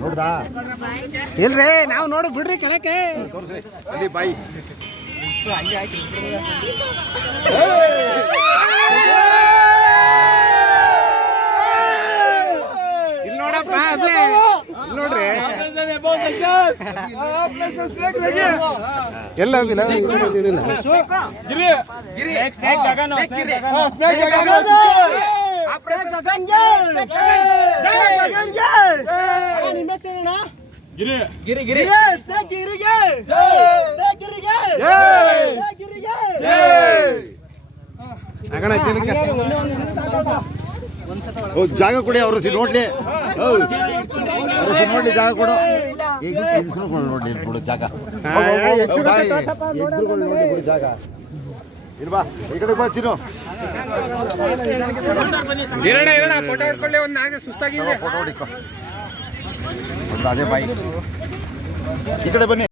ನೋಡ್ದಾ ಇಲ್ರಿ ನಾವು ನೋಡು ಬಿಡ್ರಿ ಕೆಳಕ್ಕೆ ತೋರಿಸ್ರಿ ಅಲ್ಲಿ ಬಾಯಿ ಇಲ್ಲಿ ನೋಡಪ್ಪ ಅದೇ ನೋಡ್ರಿ ಎಲ್ಲ ಜಾಗ ಕೊಡಿ ಅವ್ರ ನೋಡ್ಲಿ ನೋಡ್ಲಿ ಜಾಗ ಕೊಡು ಈಗ ನೋಡಿ ಕೊಡು ಜಾಗ ನೋಡಿ ಜಾಗ ಇಲ್ವಾ ಈ ಕಡೆ ಬಾ ಚಿನ್ನು ಫೋಟೋ ಹೊಡ್ಕೊಳ್ಳಿ ಒಂದು ನಾಲ್ಕು ಸುಸ್ತಾಗಿದೆ ಫೋಟೋ ಹೊಡಿಕೊ ಒಂದು ಅದೇ ಬಾಯಿ ಈ ಕಡೆ ಬನ್ನಿ